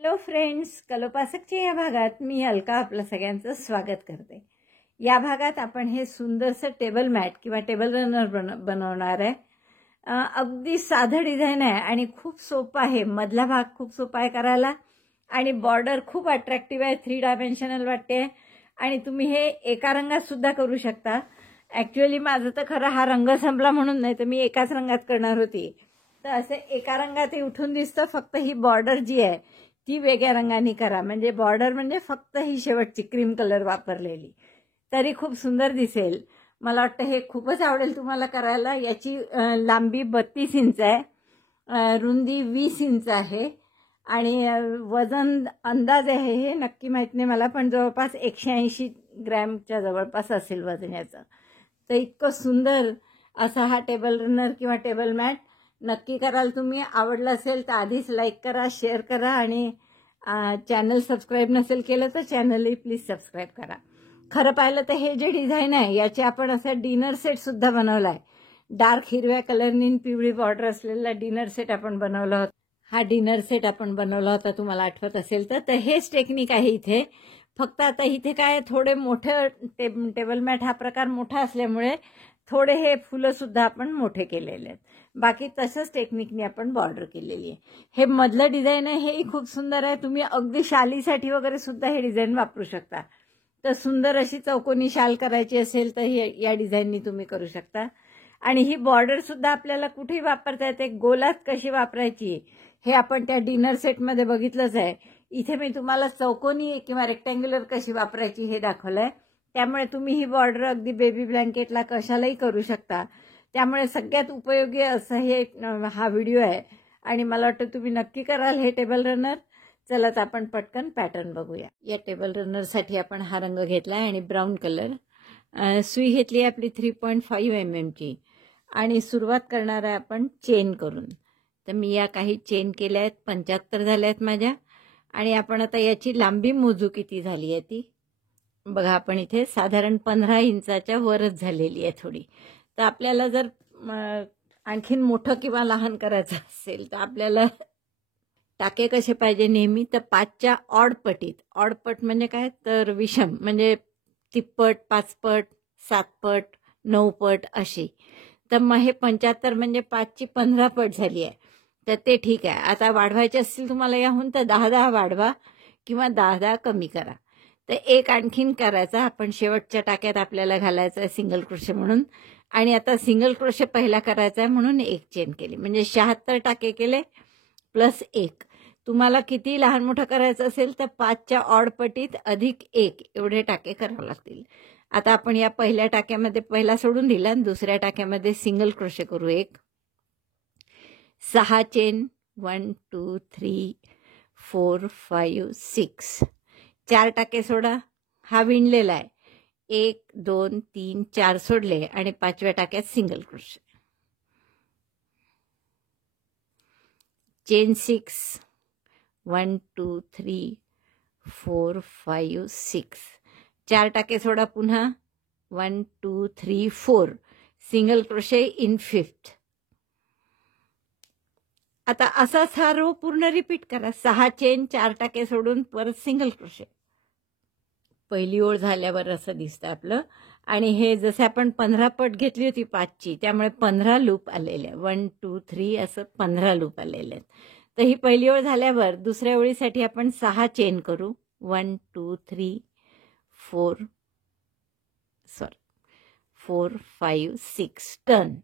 Hello friends, कलोपासकच्या या भागात मी अलका आपलं सगळ्यांचं स्वागत करते। या भागात आपण हे सुंदरसं टेबल मॅट किंवा टेबल रनर बनवणार आहे। अगदी साधं डिझाइन आहे आणि खूप सोपं आहे। मधला भाग खूप सोपा आहे करायला आणि बॉर्डर खूप अट्रॅक्टिव्ह आहे, 3 डायमेन्शनल वाटते आणि तुम्ही हे एका रंगात सुद्धा करू शकता। ॲक्च्युअली माझं तर खरं हा रंग संपला म्हणून नाही तर मी एकाच रंगात करणार होती। तर असे एका रंगात उठून दिसतं, फक्त ही बॉर्डर जी आहे ती वेगळ्या रंगाने करा। म्हणजे बॉर्डर म्हणजे फक्त ही शेवटची क्रीम कलर वापरलेली तरी खूप सुंदर दिसेल। मला वाटतं हे खूपच आवडेल तुम्हाला करायला। याची लांबी 32 इंच आहे, रुंदी 20 इंच आहे आणि वजन अंदाज आहे हे नक्की माहित नाही मला, पण जवळपास 180 ग्रॅमच्या जवळपास असेल वजन याचं। तर इतकं सुंदर असा हा टेबल रनर किंवा टेबल मॅट नक्की कराल तुम्ही। आवडलं असेल तर आधीच लाईक करा, शेअर करा आणि चॅनल सबस्क्राईब नसेल केलं तर चॅनलही प्लीज सबस्क्राईब करा। खरं पाहिलं तर हे जे डिझाइन आहे याचे आपण असा डिनर सेट सुद्धा बनवला आहे। डार्क हिरव्या कलरनी पिवळी बॉर्डर असलेला डिनर सेट आपण बनवला होता। हा डिनर सेट आपण बनवला होता, तुम्हाला आठवत असेल तर हेच टेक्निक आहे इथे। फक्त आता इथे काय थोडे मोठे टेबल मॅट हा प्रकार मोठा असल्यामुळे थोडे हे फुलं सुद्धा आपण मोठे केलेले आहेत। बाकी तसंच टेक्निकने आपण बॉर्डर केलेली आहे। हे मधलं डिझाइन आहे हेही खूप सुंदर आहे। तुम्ही अगदी शालीसाठी वगैरे सुद्धा हे डिझाइन वापरू शकता। तर सुंदर अशी चौकोनी शाल करायची असेल तर या डिझाइननी तुम्ही करू शकता। आणि ही बॉर्डर सुद्धा आपल्याला कुठेही वापरता येते। गोलात कशी वापरायची हे आपण त्या डिनर सेटमध्ये बघितलंच आहे। इथे मी तुम्हाला चौकोनी किंवा रेक्टँग्युलर कशी वापरायची हे दाखवलंय। त्यामुळे तुम्ही ही बॉर्डर अगदी बेबी ब्लँकेटला कशालाही करू शकता। त्यामुळे सगळ्यात उपयोगी असं हा व्हिडिओ आहे आणि मला वाटतं तुम्ही नक्की कराल हे टेबल रनर। चला तर आपण पटकन पॅटर्न बघूया। या टेबल रनरसाठी आपण हा रंग घेतलाय आणि ब्राऊन कलर, सुई घेतली आपली 3.5 mm ची आणि सुरुवात करणार आहे आपण चेन करून। तर मी या काही चेन केल्या आहेत, 75 झाल्या आहेत माझ्या। आणि आपण आता याची लांबी मोजू किती झाली आहे ती बघा। आपण इथे साधारण 15 इंचाच्या वरच झालेली आहे थोडी। तर आपल्याला जर आणखीन मोठं किंवा लहान करायचं असेल तर आपल्याला टाके कसे पाहिजे नेहमी तर 5च्या ऑड पटीत। ऑड पट म्हणजे काय तर विषम, म्हणजे तिप्पट, 5 पट, 7 पट, 9 पट अशी। तर मग हे 75 म्हणजे 5ची 15 पट झाली आहे। तर ते ठीक आहे। आता वाढवायचे असतील तुम्हाला याहून तर 10-10 वाढवा किंवा 10-10 कमी करा। तर एक आणखीन करायचा आपण शेवटच्या टाक्यात आपल्याला घालायचा आहे सिंगल क्रोशे म्हणून। आणि आता सिंगल क्रोशे पहिला करायचा आहे म्हणून एक चेन केली, म्हणजे 76 टाके केले प्लस 1। तुम्हाला किती लहान मोठं करायचं असेल तर 5च्या ऑड पटीत अधिक 1 एवढे टाके करावे लागतील। आता आपण या पहिल्या टाक्यामध्ये पहिला सोडून दिला आणि दुसऱ्या टाक्यामध्ये सिंगल क्रोशे करू। 6 चेन 1 2 3 4 5 6, 4 टाके सोडा। हा विणलेला आहे, 1 2 3 4 सोडले आणि 5व्या टाक्यात सिंगल क्रोशे। चेन 6 1 2 3 4 5 6, 4 टाके सोडा पुन्हा 1 2 3 4, सिंगल क्रोशे इन 5th। आता असाच हा रो पूर्ण रिपीट करा। 6 चेन 4 टाके सोडून परत सिंगल क्रोशे। पहिली ओळ झाल्यावर असं दिसतं आपलं। आणि हे जसे आपण 15 पट घेतली होती 5ची त्यामुळे 15 लूप आलेले आहे। 1 2 3 असं 15 लूप आलेले आहेत। तर ही पहिली ओळ झाल्यावर दुसऱ्या ओळीसाठी आपण 6 चेन करू। 1 2 3 4 5 6 टर्न।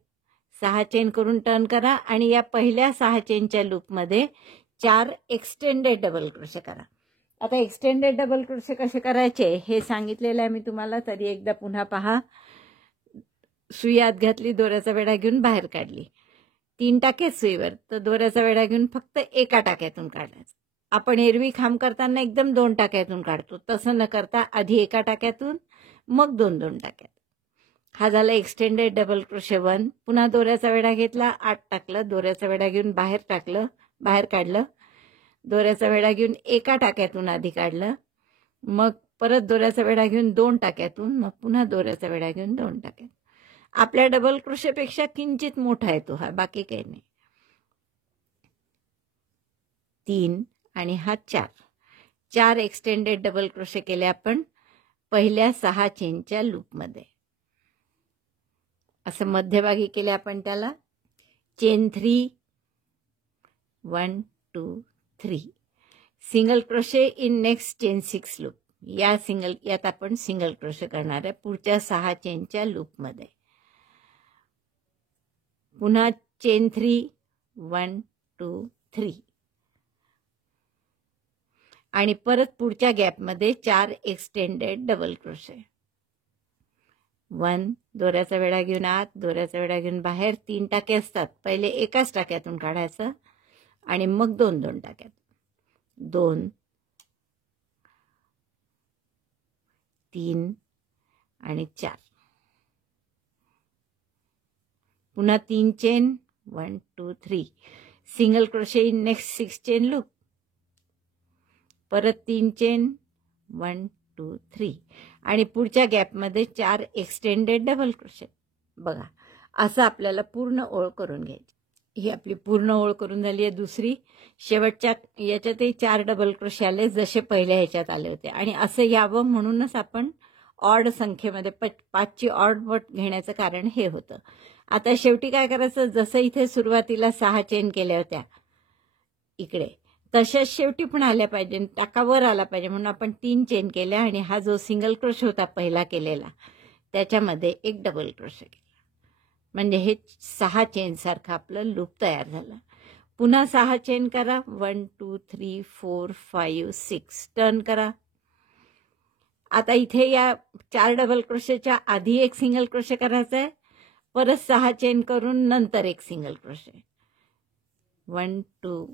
6 चेन करून टर्न करा आणि या पहिल्या 6 चेनच्या लूपमध्ये 4 एक्सटेंडेड डबल क्रोशे करा। आता एक्सटेंडेड डबल क्रोशे कसे करायचे हे सांगितलेलं आहे मी तुम्हाला, तरी एकदा पुन्हा पहा। सुई आत घातली, दोऱ्याचा वेढा घेऊन बाहेर काढली, 3 टाके सुईवर, तर दोऱ्याचा वेढा घेऊन फक्त एका टाक्यातून काढायचं। आपण एरवी खांब करताना एकदम 2 टाक्यातून काढतो, तसं न करता आधी एका टाक्यातून मग 2-2 टाक्यात। हा झाला एक्सटेंडेड डबल क्रोशे 1। पुन्हा दोऱ्याचा वेढा घेतला, 8 टाकलं, दोऱ्याचा वेढा घेऊन बाहेर काढलं, दोऱ्याचा वेढा घेऊन एका टाक्यातून आधी काढलं, मग परत दोऱ्याचा वेढा घेऊन 2 टाक्यातून, मग पुन्हा दोऱ्याचा वेढा घेऊन 2 टाक्यात। आपल्या डबल क्रोशेपेक्षा किंचित मोठा आहे तो हा, बाकी काही नाही। 3 आणि हा 4 एक्सटेंडेड डबल क्रोशे केले आपण पहिल्या 6 चेनच्या लूपमध्ये. असं मध्यभागी केले आपण त्याला. Chain 3, 1 2 3, single crochet in next chain 6 loop. यात आपण सिंगल क्रोशे करणार आहे पुढच्या 6 चेनच्या लूपमध्ये. पुन्हा चेन 3, 1 2 3 आणि परत पुढच्या गॅपमध्ये 4 एक्सटेंडेड डबल क्रोशे. 1 दोऱ्याचा वेढा घेऊन आत, दोऱ्याचा वेढा घेऊन बाहेर. 3 टाके असतात. पहिले एकाच टाक्यातून काढायचं आणि मग 2 टाक्यात. 2 3 आणि 4. पुन्हा 3 chain, 1 2 3, single crochet in next 6 chain loop. परत 3 चेन, 1 2 3 आणि पुढच्या गॅपमध्ये 4 एक्सटेंडेड डबल क्रोशे. बघा असं आपल्याला पूर्ण ओळ करून घ्यायची. ही आपली पूर्ण ओळ करून झाली आहे. दुसरी शेवटच्या याच्यातही 4 डबल क्रोशे आले जसे पहिल्या ह्याच्यात आले होते. आणि असं यावं म्हणूनच आपण ऑड संख्येमध्ये 5ची ऑड बट घेण्याचं कारण हे होतं. आता शेवटी काय करायचं, जसं इथे सुरुवातीला 6 चेन केल्या होत्या इकडे, तशाच शेवटी पण आल्या पाहिजे. टाकावर आला पाहिजे म्हणून आपण 3 चेन केल्या आणि हा जो सिंगल क्रोशे होता पहिला केलेला त्याच्यामध्ये एक डबल क्रोशे केला. म्हणजे हे 6 चेन सारखं आपलं लूप तयार झालं. पुन्हा 6 चेन करा. 1 2 3 4 5 6 टर्न करा. आता इथे या 4 डबल क्रोशेच्या आधी एक सिंगल क्रोशे करायचा आहे. परत 6 चेन करून नंतर एक सिंगल क्रोशे. 1 2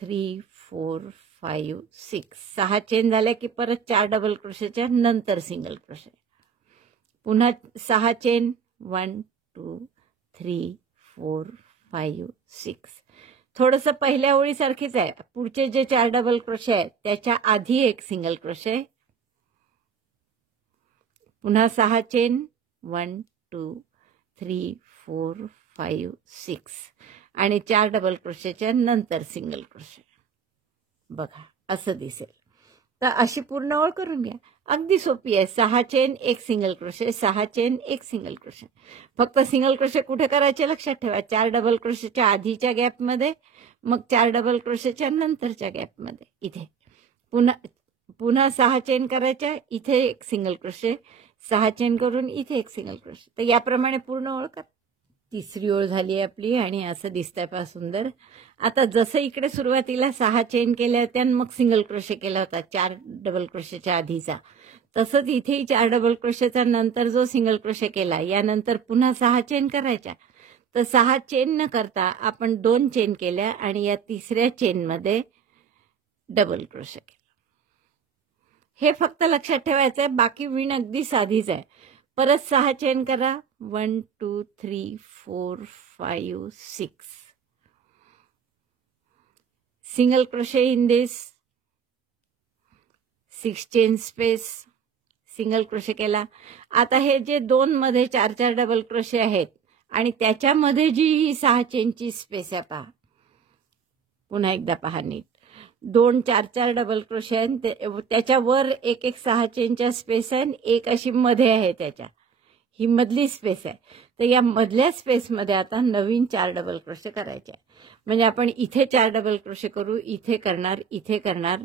3 4 5 6 6 चेन झाल्या की परत 4 डबल क्रोशेच्या नंतर सिंगल क्रोशे. पुन्हा 6 चेन, 1 2 3 4 5 6. थोडंसं पहिल्या ओळीसारखीच आहे. पुढचे जे 4 डबल क्रोशे आहेत त्याच्या आधी एक सिंगल क्रोशे. पुन्हा 6 चेन, 1 2 3 4 5 6 आणि 4 डबल क्रोशेच्या नंतर सिंगल क्रोशे. बघा असं दिसेल. तर अशी पूर्ण ओळ करून घ्या. अगदी सोपी आहे. 6 चेन एक सिंगल क्रोशे, 6 चेन एक सिंगल क्रोशे. फक्त सिंगल क्रोशे कुठे करायचे लक्षात ठेवा. 4 डबल क्रोशेच्या आधीच्या गॅपमध्ये, मग 4 डबल क्रोशेच्या नंतरच्या गॅपमध्ये इथे. पुन्हा 6 चेन करायच्या, इथे एक सिंगल क्रोशे, 6 चेन करून इथे एक सिंगल क्रोशे. तर याप्रमाणे पूर्ण ओळ कर. तिसरी ओळ झाली आहे आपली आणि असं दिसतंय पहा सुंदर. आता जसं इकडे सुरुवातीला 6 चेन केल्या होत्या आणि मग सिंगल क्रोशे केला होता 4 डबल क्रोशेच्या आधीचा, तसंच इथेही 4 डबल क्रोशेचा नंतर जो सिंगल क्रोशे केला यानंतर पुन्हा 6 चेन करायच्या. तर 6 चेन न करता आपण 2 चेन केल्या आणि या तिसऱ्या चेनमध्ये डबल क्रोशे केला. हे फक्त लक्षात ठेवायचं आहे. बाकी विण अगदी साधीच आहे. परत 6 चेन करा. 1 2 3 4 5 6, single crochet in this 6 chain space, single crochet केला. आता हे जे 2 मध्ये 4 डबल क्रोशे आहेत आणि त्याच्यामध्ये जी 6 चेनची स्पेस आहे पहा. पुन्हा एकदा पहा नीट. 2 4 डबल क्रोशे आहेत, त्याच्यावर एक 6 चेनच्या स्पेस आहे, एक अशी मध्ये आहे त्याच्या, ही मधली स्पेस आहे. तर या मधल्या स्पेसमध्ये आता नवीन 4 डबल क्रोशे करायचे. म्हणजे आपण इथे 4 डबल क्रोशे करू, इथे करणार, इथे करणार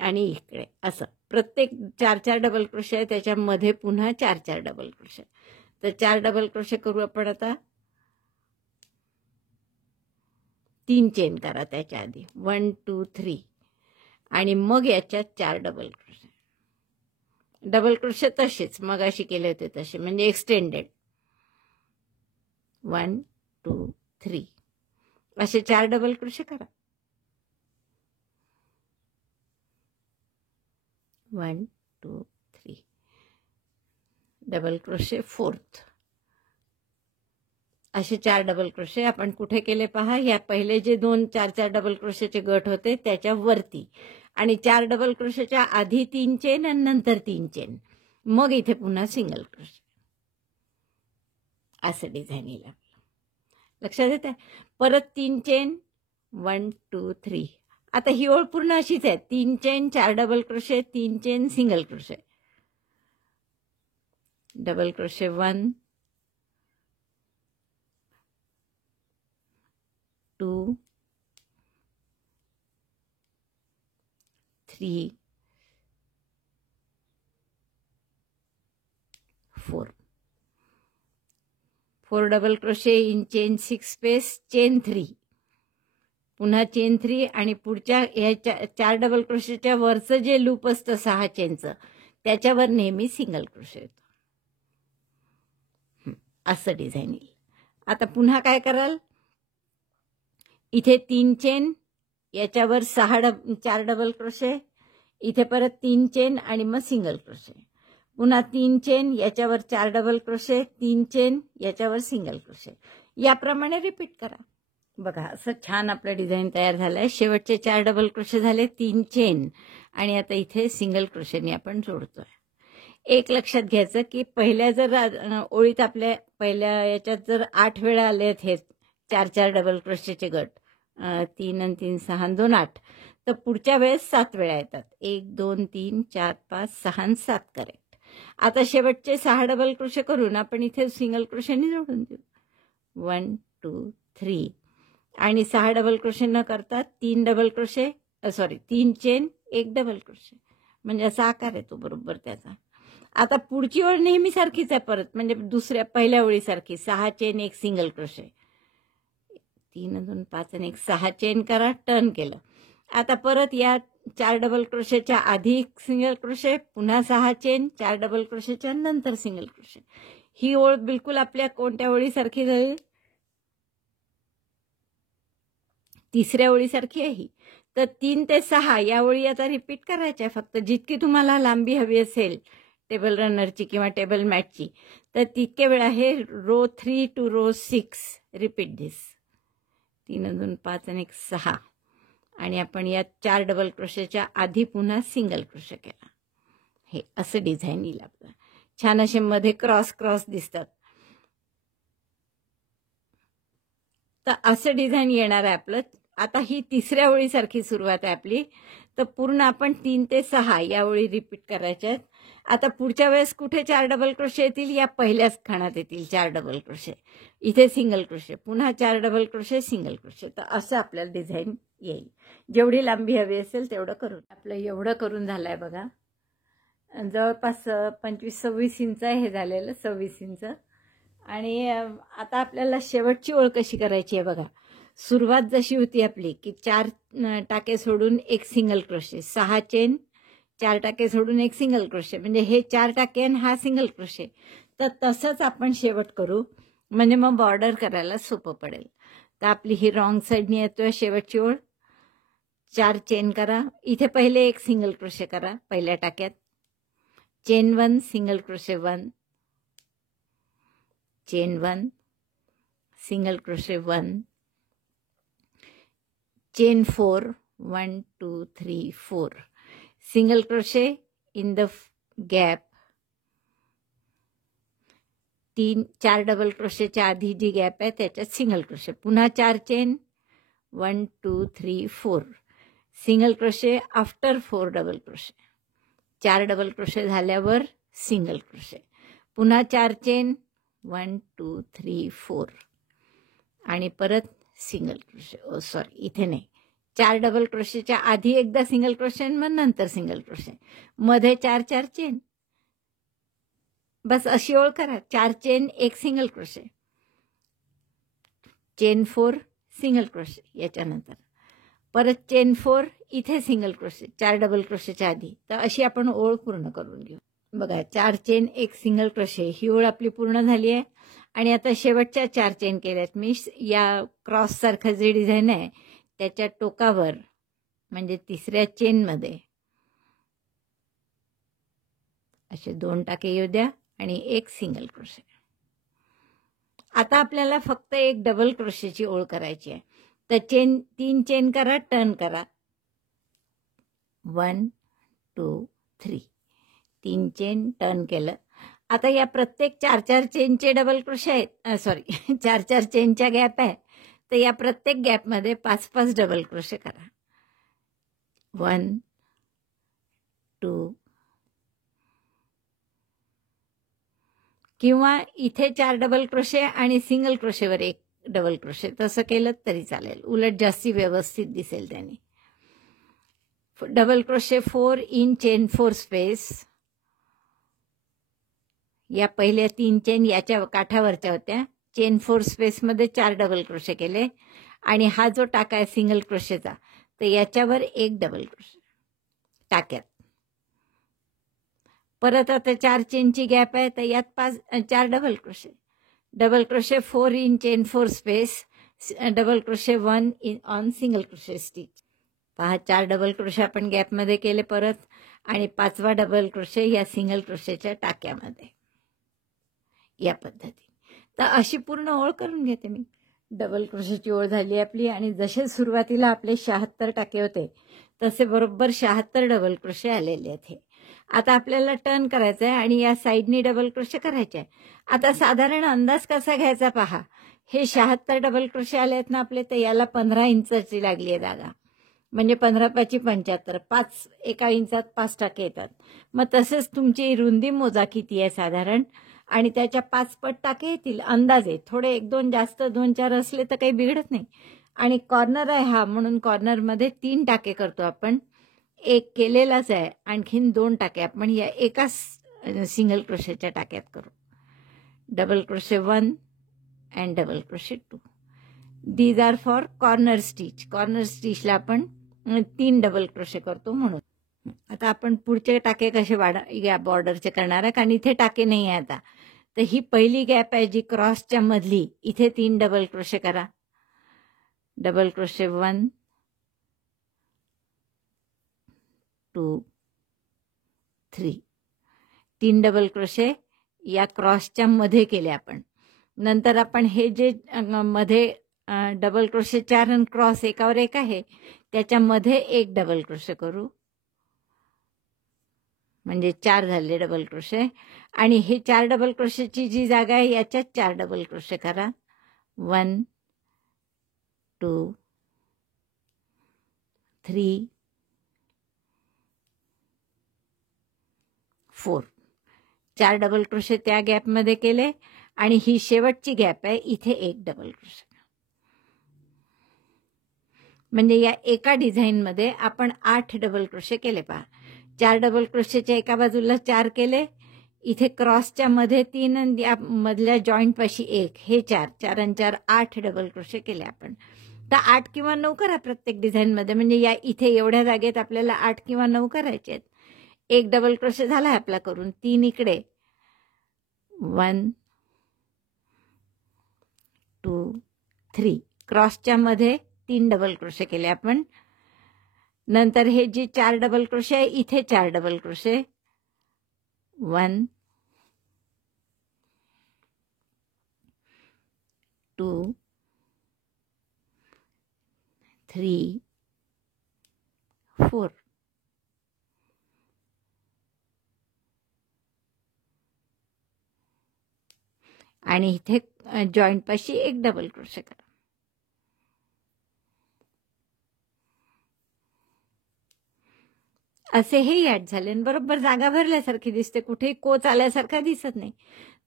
आणि इकडे असं प्रत्येक 4 डबल क्रोशे आहे त्याच्यामध्ये पुन्हा 4 डबल क्रोशे. तर 4 डबल क्रोशे करू आपण आता. 3 चेन करा त्याच्या आधी. 1 2 3 आणि मग याच्यात 4 डबल क्रोशे. डबल क्रोशे तसेच मगाशी केले होते तसे, म्हणजे एक्सटेंडेड. 1 2 3 असे 4 डबल क्रोशे करा. 1 2 3 डबल क्रोशे, 4th असे 4 डबल क्रोशे आपण कुठे केले पहा. या पहिले जे 2 4 डबल क्रोशेचे गट होते त्याच्या वरती, आणि 4 डबल क्रोशेच्या आधी 3 चेन आणि नंतर 3 चेन, मग इथे पुन्हा सिंगल क्रोशे. असं डिझाईन येईल. लक्षात येते. परत 3 चेन, 1 2 3. आता ही ओळ पूर्ण अशीच आहे. 3 chain 4 double crochet 3 chain single crochet, double crochet 1 2 3 4 4 double crochet in chain 6 space chain 3, पुन्हा चेन 3 आणि पुढच्या ह्या 4 डबल क्रोशेच्या वरचं जे लूप असतं 6 चेनचं त्याच्यावर नेहमी सिंगल क्रोशे येतो. असं डिझाईन येईल. आता पुन्हा काय कराल, इथे 3 चेन याच्यावर 4 डबल क्रोशे, इथे परत 3 चेन आणि मग सिंगल क्रोशे, पुन्हा 3 चेन याच्यावर 4 डबल क्रोशे 3 चेन याच्यावर सिंगल क्रोशे, याप्रमाणे रिपीट करा. बघा असं छान आपलं डिझाईन तयार झालं आहे. शेवटचे 4 डबल क्रोशे झाले, 3 चेन आणि आता इथे सिंगल क्रोशेने आपण जोडतोय. एक लक्षात घ्यायचं की पहिल्या जर ओळीत आपल्या पहिल्या याच्यात जर 8 वेळा आले आहेत हे 4 डबल क्रोशेचे गट, 3 आणि 3 6 आणि 2 8, तर पुढच्या वेळेस 7 वेळा येतात. 1 2 3 4 5 6 आणि 7 करेक्ट. आता शेवटचे 6 डबल क्रोशे करून आपण इथे सिंगल क्रोशेने जोडून देऊ. 1 2 3 आणि 6 डबल क्रोशे न करता 3 double crochet 3 chain 1 double crochet, म्हणजे असा आकार येतो बरोबर त्याचा. आता पुढची ओळ नेहमी सारखीच आहे परत, म्हणजे पहिल्या ओळीसारखी 6 चेन 1 सिंगल क्रोशे, 3 2 5 आणि 1 6 चेन करा, टर्न केलं. आता परत या 4 डबल क्रोशेच्या आधी सिंगल क्रोशे, पुन्हा 6 चेन 4 डबल क्रोशेच्या नंतर सिंगल क्रोशे. ही ओळ बिलकुल आपल्या कोणत्या ओळीसारखी झाली, तिसऱ्या ओळीसारखी आहे ही. तर 3 ते 6 या ओळी आता रिपीट करायच्या. फक्त जितकी तुम्हाला लांबी हवी असेल टेबल रनरची किंवा टेबल मॅटची, तर तितके वेळा हे row 3 to row 6 repeat this. 3 2 5 आणि 1 6 आणि आपण या 4 डबल क्रोशेच्या आधी पुन्हा सिंगल क्रोशे केला. हे असं डिझाईन येईल आपलं. छान असे मध्ये क्रॉस दिसतात. तर असं डिझाईन येणार आहे आपलं. आता ही तिसऱ्या ओळीसारखी सुरुवात आहे आपली. तर पूर्ण आपण 3 ते 6 या ओळी रिपीट करायच्या आहेत. आता पुढच्या वेळेस कुठे 4 डबल क्रोशे येतील, या पहिल्याच खाण्यात येतील 4 डबल क्रोशे, इथे सिंगल क्रोशे, पुन्हा 4 डबल क्रोशे सिंगल क्रोशे. तर असं आपल्याला डिझाईन येईल. जेवढी लांबी हवी असेल तेवढं करून. आपलं एवढं करून झालं आहे बघा. जवळपास 25-26 इंच आहे हे झालेलं, 26 इंच. आणि आता आपल्याला शेवटची ओळ कशी करायची आहे बघा. सुरुवात जशी होती आपली की 4 टाके सोडून 1 सिंगल क्रोशे, 6 चेन 4 टाके सोडून 1 सिंगल क्रोशे, म्हणजे हे 4 टाके आणि हा सिंगल क्रोशे. तर तसंच आपण शेवट करू, म्हणजे मग बॉर्डर करायला सोपं पडेल. तर आपली ही रॉंग साईडने येतोय शेवटची ओळ. 4 चेन करा, इथे पहिले 1 सिंगल क्रोशे करा पहिल्या टाक्यात, chain 1 single crochet 1, chain 1 single crochet 1, chain 4 1 2 3 4, single crochet in the gap, 4 double क्रोशेच्या आधी जी गॅप आहे त्याच्यात सिंगल क्रोशे, पुन्हा 4 chain 1 2 3 4, single crochet after 4 double crochet, 4 double crochet झाल्यावर सिंगल क्रोशे, पुन्हा 4 चेन 1 2 3 4 आणि परत सिंगल क्रोशे. इथे नाही, 4 डबल क्रोशेच्या आधी एकदा सिंगल क्रोशे मग नंतर सिंगल क्रोशे, मध्ये 4 4 चेन. बस अशी ओळ करा. 4 chain 1 single crochet, chain 4 single crochet, याच्यानंतर परत चेन 4, इथे सिंगल क्रोशे 4 डबल क्रोशेच्या आधी. तर अशी आपण ओळ पूर्ण करून घेऊ. बघा 4 चेन 1 सिंगल क्रोशे, ही ओळ आपली पूर्ण झाली आहे. आणि आता शेवटच्या 4 चेन केल्यात मी. या क्रॉस सारखं जे डिझाईन आहे त्याच्या टोकावर, म्हणजे तिसऱ्या चेनमध्ये असे 2 टाके येऊ द्या आणि 1 सिंगल क्रोशे. आता आपल्याला फक्त 1 डबल क्रोशेची ओळ करायची आहे. तर 3 चेन करा, टर्न करा, 1 2 3, 3 चेन टर्न केलं. आता या प्रत्येक 4 4 चेनचे डबल क्रोशे आहेत, 4 4 चेनच्या गॅप आहे, तर या प्रत्येक गॅपमध्ये 5-5 डबल क्रोशे करा. 1 2 किंवा इथे 4 डबल क्रोशे आणि सिंगल क्रोशेवर 1 डबल क्रोशे, तसं केलं तरी चालेल, उलट जास्ती व्यवस्थित दिसेल त्याने. Double crochet 4 in chain 4 space. या पहिल्या 3 चेन याच्या काठावरच्या होत्या. चेन 4 स्पेसमध्ये 4 डबल क्रोशे केले आणि हा जो टाका आहे सिंगल क्रोशेचा, तर याच्यावर 1 डबल क्रोशे टाक्यात. परत आता 4 चेनची गॅप आहे, तर यात 4 double crochet. Double crochet 4 in chain 4 space, double crochet 1 in on single crochet stitch. पहा 4 डबल क्रोशे आपण गॅपमध्ये केले परत, आणि 5वा डबल क्रोशे या सिंगल क्रोशेच्या टाक्यामध्ये. या पद्धती. तर अशी पूर्ण ओळ करून घेते मी. डबल क्रोशेची ओळ झाली आपली, आणि जसे सुरुवातीला आपले 76 टाके होते तसे बरोबर 76 डबल क्रोशे आलेले आहेत. आता आपल्याला टर्न करायचं आहे आणि या साईडनी डबल क्रोशे करायचे आहे. आता साधारण अंदाज कसा घ्यायचा पहा. हे 76 डबल क्रोशे आले आहेत ना आपले, तर याला 15 इंचाची लागली आहे जागा. म्हणजे 15×5 = 75. 5 एका इंचात 5 टाके येतात. मग तसंच तुमची रुंदी मोजा किती आहे साधारण, आणि त्याच्या 5 पट टाके येतील अंदाजे. थोडे 1-2 जास्त 2-4 असले तर काही बिघडत नाही. आणि कॉर्नर आहे हा, म्हणून कॉर्नरमध्ये 3 टाके करतो आपण. 1 केलेलाच आहे, आणखीन 2 टाके आपण या एका सिंगल क्रोशेच्या टाक्यात करू. Double crochet 1 and double crochet 2. These are four corner stitch. Corner स्टिचला आपण 3 डबल क्रोशे करतो म्हणून. आता आपण पुढचे टाके कसे या बॉर्डरचे करणार आहे, कारण इथे टाके नाही आहे आता. तर ही पहिली गॅप आहे जी क्रॉसच्या मधली, इथे 3 डबल क्रोशे करा. Double crochet 1 2 3. 3 डबल क्रोशे या क्रॉसच्या मध्ये केले आपण. नंतर आपण हे जे मध्ये डबल क्रोशे 4 आणि क्रॉस एकावर एक आहे, त्याच्यामध्ये 1 डबल क्रोशे करू. म्हणजे 4 झाले डबल क्रोशे. आणि हे 4 डबल क्रोशेची जी जागा आहे याच्यात 4 डबल क्रोशे करा. 1 2 3 4. 4 डबल क्रोशे त्या गॅपमध्ये केले, आणि ही शेवटची गॅप आहे इथे 1 डबल क्रोशे. म्हणजे या एका डिझाईनमध्ये आपण 8 डबल क्रोशे केले. पहा 4 डबल क्रोशेच्या एका बाजूला 4 केले, इथे क्रॉसच्या मध्ये 3 आणि या मधल्या जॉईंटपाशी 1, हे 4 4 आणि 4 8 डबल क्रोशे केले आपण. तर 8 किंवा 9 करा प्रत्येक डिझाईनमध्ये. म्हणजे या इथे एवढ्या जागेत आपल्याला 8 किंवा 9 करायचे आहेत. 1 डबल क्रोशे झाला आपला करून. 3 इकडे. 1 2 3. क्रॉसच्या मध्ये 3 डबल क्रोशे केले आपण. नंतर हे जे 4 डबल क्रोशे आहे इथे 4 डबल क्रोशे. 1 2 3 4. आणि इथे जॉईंटपाशी 1 डबल क्रोशे करा. असे हे ॲड झाले, बरोबर जागा भरल्यासारखी दिसते, कुठेही कोच आल्यासारखा दिसत नाही.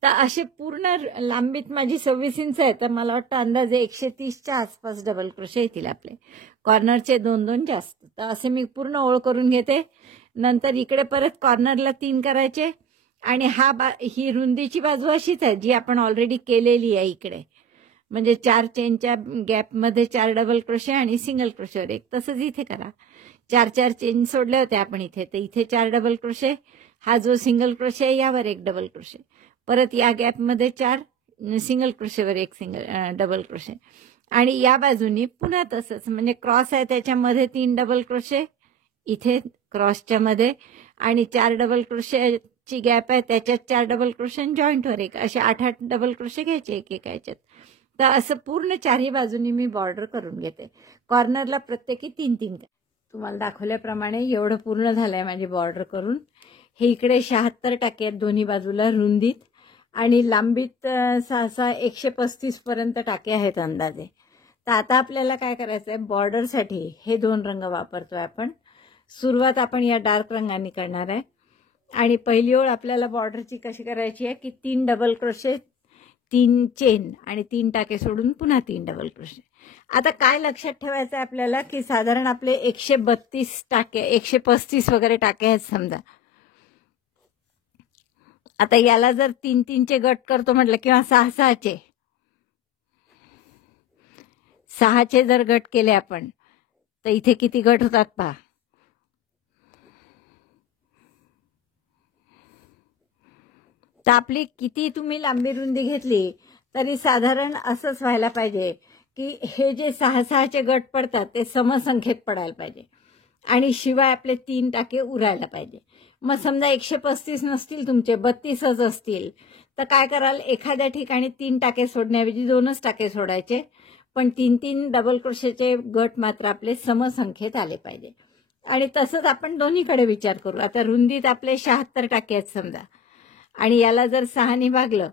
तर असे पूर्ण लांबीत माझी 26 इंच आहे, तर मला वाटतं अंदाजे 130च्या आसपास डबल क्रोशे येतील आपले. कॉर्नरचे 2-2 जास्त. तर असे मी पूर्ण ओळ करून घेते. नंतर इकडे परत कॉर्नरला 3 करायचे, आणि ही रुंदीची बाजू अशीच आहे जी आपण ऑलरेडी केलेली आहे इकडे. म्हणजे 4 चेनच्या गॅपमध्ये 4 डबल क्रोशे आणि सिंगल क्रोशेवर 1. तसंच इथे करा. 4 चेन सोडले होते आपण इथे, तर इथे 4 डबल क्रोशे. हा जो सिंगल क्रोशे आहे यावर 1 डबल क्रोशे. परत या गॅपमध्ये 4 सिंगल क्रोशेवर 1 डबल क्रोशे. आणि या बाजूनी पुन्हा तसंच, म्हणजे क्रॉस आहे त्याच्यामध्ये 3 डबल क्रोशे, इथे क्रॉसच्या मध्ये, आणि 4 डबल क्रोशेची गॅप आहे त्याच्यात 4 डबल क्रोशे जॉईंटवर 1. असे 8-8 डबल क्रोशे घ्यायचे एकेका याच्यात. तर असं पूर्ण 4ही बाजूनी मी बॉर्डर करून घेते. कॉर्नरला प्रत्येकी 3-3. तुम्हाला दाखवल्याप्रमाणे एवढं पूर्ण झालंय माझी बॉर्डर करून. हे इकडे 76 टाके आहेत दोन्ही बाजूला रुंदीत, आणि लांबीत 135 पर्यंत टाके आहेत अंदाजे. तर आता आपल्याला काय करायचं आहे, बॉर्डरसाठी हे 2 रंग वापरतोय आपण. सुरुवात आपण या डार्क रंगाने करणार आहे आणि पहिली ओळ आपल्याला बॉर्डरची कशी करायची आहे की 3 डबल क्रोशे, 3 चेन आणि 3 टाके सोडून पुन्हा 3 डबल क्रोशे. आता काय लक्षात ठेवायचं आहे आपल्याला की साधारण आपले 132 टाके, 135 वगैरे टाके आहेत समजा. आता याला जर 3-3चे गट करतो म्हटलं किंवा 6-6चे, 6चे जर गट केले आपण तर इथे किती गट होतात पहा. तर आपली किती तुम्ही लांबी रुंदी घेतली तरी साधारण असंच व्हायला पाहिजे की हे जे 6-6चे गट पडतात ते समसंख्येत पडायला पाहिजे आणि शिवाय आपले 3 टाके उरायला पाहिजे. मग समजा 135 नसतील तुमचे, 32च असतील तर काय कराल, एखाद्या ठिकाणी 3 टाके सोडण्याऐवजी 2च टाके सोडायचे, पण 3-3 डबल क्रोशेचे गट मात्र आपले समसंख्येत आले पाहिजे. आणि तसंच आपण दोन्हीकडे विचार करू. आता रुंदीत आपले 76 टाके आहेत समजा आणि याला जर 6ने भागलं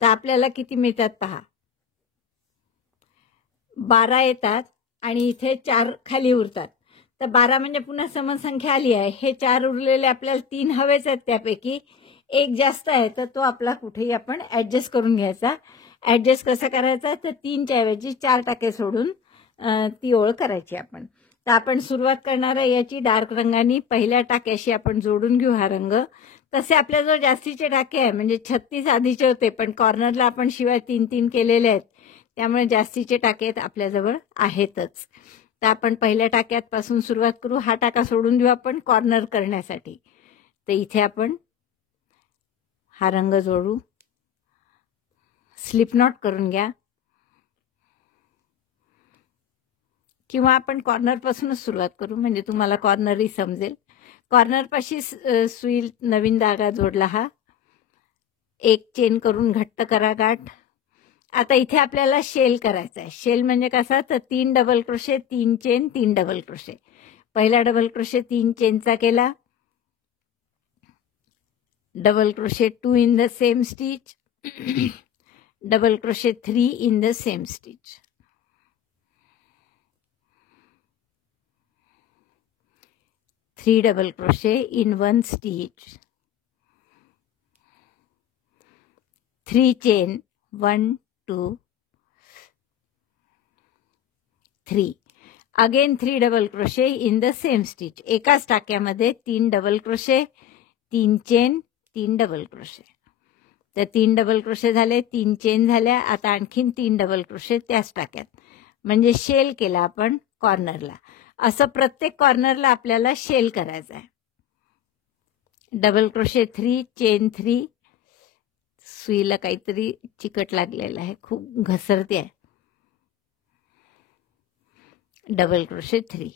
तर आपल्याला किती मिळतात पहा, 12 येतात आणि इथे 4 खाली उरतात. तर 12 म्हणजे पुन्हा समसंख्या आली आहे. हे 4 उरलेले आपल्याला 3 हवेच आहेत, त्यापैकी एक जास्त आहे तर तो आपला कुठेही आपण ऍडजस्ट करून घ्यायचा. ऍडजस्ट कसा करायचा तर 3च्या ऐवजी 4 टाके सोडून ती ओळ करायची आपण. तर आपण सुरुवात करणार आहे याची डार्क रंगाने. पहिल्या टाक्याशी आपण जोडून घेऊ हा रंग. तसे आपल्याजवळ जास्तीचे टाके आहे, म्हणजे 36 आधीचे होते पण कॉर्नरला आपण शिवाय 3-3 केलेले आहेत, त्यामुळे जास्तीचे टाके आपल्याजवळ आहेतच. तर आपण पहिल्या टाक्यापासून सुरुवात करू. हा टाका सोडून देऊ आपण कॉर्नर करण्यासाठी. तर इथे आपण हा रंग जोडू, स्लिप नॉट करून घ्या किंवा आपण कॉर्नरपासूनच सुरुवात करू म्हणजे तुम्हाला कॉर्नरही समजेल. कॉर्नरपाशी सुई नवीन धागा जोडला, हा एक चेन करून घट्ट करा गाठ. आता इथे आपल्याला शेल करायचा आहे. शेल म्हणजे कसा तर 3 double crochet, 3 chain, 3 double crochet. पहिला डबल क्रोशे 3 चेनचा केला, double crochet 2 in the same stitch, double crochet 3 in the same stitch, 3 double crochet in 1 stitch, 3 chain, 1 2 3, again 3 double crochet in the same stitch. एकाच टाक्यामध्ये 3 double crochet, 3 chain, 3 double crochet. तर 3 double crochet झाले, 3 chain झाल्या. आता आणखीन 3 double crochet त्याच टाक्यात, म्हणजे shell केला आपण कॉर्नरला. असं प्रत्येक कॉर्नरला आपल्याला शेल करायचा आहे. डबल क्रोशे 3, चेन 3, सुईला काहीतरी चिकट लागलेलं आहे, खूप घसरते आहे. Double crochet 3,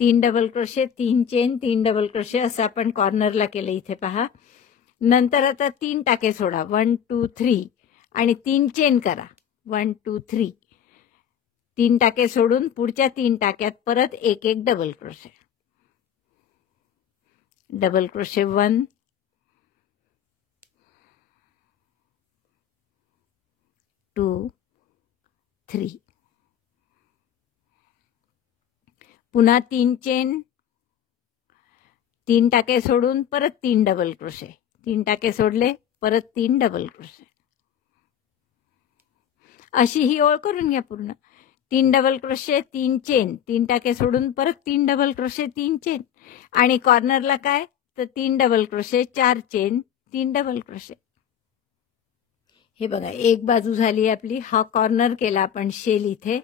3 double crochet, 3 chain, 3 double crochet असं आपण कॉर्नरला केलं. इथे पहा. नंतर आता 3 टाके सोडा, 1 2 3 आणि 3 चेन करा, 1 2 3. 3 टाके सोडून पुढच्या 3 टाक्यात परत एक एक डबल क्रोशे. डबल क्रोशे 1 2 3, पुन्हा 3 चेन, 3 टाके सोडून परत 3 डबल क्रोशे. 3 टाके सोडले, परत 3 डबल क्रोशे. अशी ही ओळ करून घ्या पूर्ण. 3 डबल क्रोशे, 3 चेन, 3 टाके सोडून परत 3 डबल क्रोशे, 3 चेन आणि कॉर्नरला काय तर 3 double crochet, 4 chain, 3 double crochet. हे बघा, एक बाजू झाली आपली. हा कॉर्नर केला आपण शेल इथे.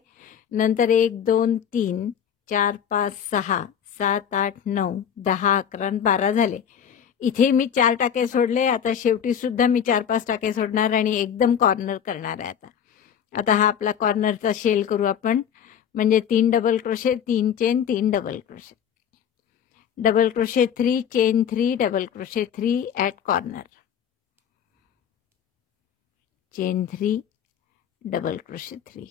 नंतर 1 2 3 4 5 6 7 8 9 10 11 12 झाले. इथे मी 4 टाके सोडले. आता शेवटी सुद्धा मी 4-5 टाके सोडणार आणि एकदम कॉर्नर करणार आहे. आता हा आपला कॉर्नरचा शेल करू आपण, म्हणजे 3 double crochet, 3 chain, 3 double crochet, double crochet 3 chain 3 double crochet 3 at corner, chain 3 double crochet 3.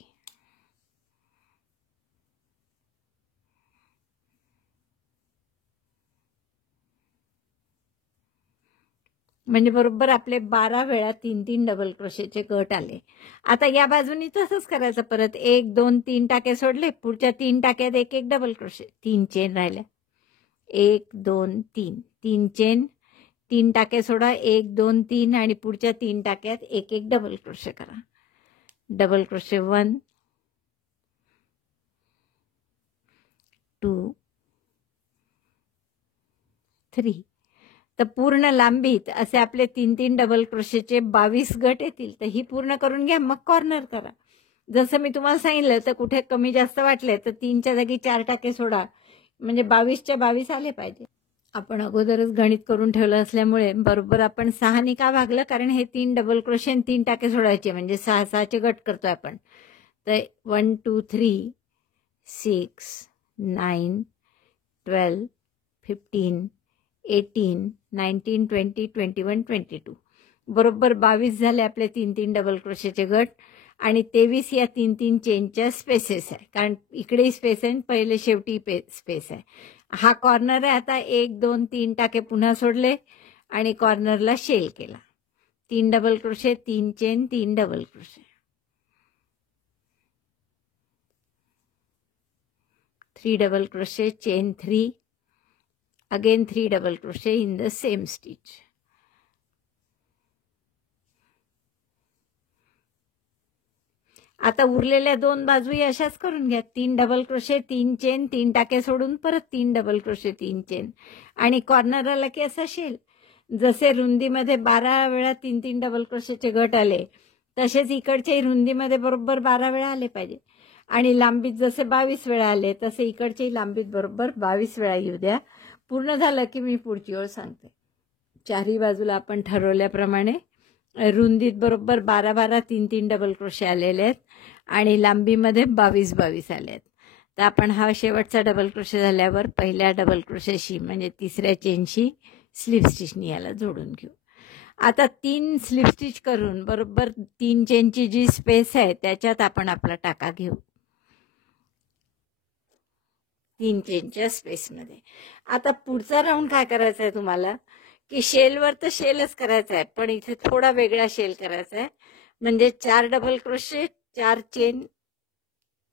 म्हणजे बरोबर आपले 12 वेळा 3-3 डबल क्रोशेचे गट आले. आता या बाजूनी तसंच करायचं परत. 1 2 3 टाके सोडले, पुढच्या 3 टाक्यात 1 डबल क्रोशे, 3 चेन राहिल्या. 1 2 3 3 चेन, 3 टाके सोडा, 1 2 3 आणि पुढच्या 3 टाक्यात 1 डबल क्रोशे करा. Double crochet 1 2 3. तर पूर्ण लांबीत असे आपले 3-3 डबल क्रोशेचे 22 गट येतील. तर ही पूर्ण करून घ्या, मग कॉर्नर करा. जसं मी तुम्हाला सांगितलं, तर कुठे कमी जास्त वाटले तर 3च्या जागी 4 टाके सोडा, म्हणजे 22च्या 22 आले पाहिजे. आपण अगोदरच गणित करून ठेवलं असल्यामुळे बरोबर आपण 6 का भागलं, कारण हे 3 डबल क्रोशे आणि 3 टाके सोडायचे, म्हणजे 6-6चे गट करतोय आपण. तर 1 2 3 6 9 12 15 18 19 20 21 22 बरोबर 22 झाले आपले 3-3 डबल क्रोशेचे गट. आणि 23 या 3-3 चेनच्या स्पेसेस आहे, कारण इकडेही स्पेस आहे, पहिले शेवटी स्पेस आहे. हा कॉर्नर आहे. आता 1 2 3 टाके पुन्हा सोडले आणि कॉर्नरला शेल केला. 3 double crochet, 3 chain, 3 double crochet, 3 double crochet, chain 3, again 3 double crochet in the same stitch. आता उरलेल्या 2 बाजूही अशाच करून घ्या. 3 डबल क्रोशे, 3 चेन, 3 टाके सोडून परत 3 डबल क्रोशे, 3 चेन आणि कॉर्नर आला की असा शेल. जसे रुंदीमध्ये 12 वेळा 3-3 डबल क्रोशेचे गट आले, तसेच इकडच्याही रुंदीमध्ये बरोबर 12 वेळा आले पाहिजे. आणि लांबीत जसे 22 वेळा आले, तसे इकडच्याही लांबीत बरोबर 22 वेळा येऊ द्या. पूर्ण झालं की मी पुढची ओळ सांगते. चारही बाजूला आपण ठरवल्याप्रमाणे रुंदीत बरोबर 12-12 3-3 डबल क्रोशे आलेले आहेत आणि लांबीमध्ये 22-22 आले आहेत. तर आपण हा शेवटचा डबल क्रोशे झाल्यावर पहिल्या डबल क्रोशेशी म्हणजे तिसऱ्या चेनशी स्लीप स्टिचनी याला जोडून घेऊ. आता 3 स्लीप स्टिच करून बरोबर 3 चेनची जी स्पेस आहे त्याच्यात आपण आपला टाका घेऊ 3 चेनच्या स्पेसमध्ये. आता पुढचा राऊंड काय करायचा आहे तुम्हाला, की शेलवर तर शेलच करायचा आहे, पण इथे थोडा वेगळा शेल करायचा आहे. म्हणजे 4 डबल क्रोशे, 4 चेन,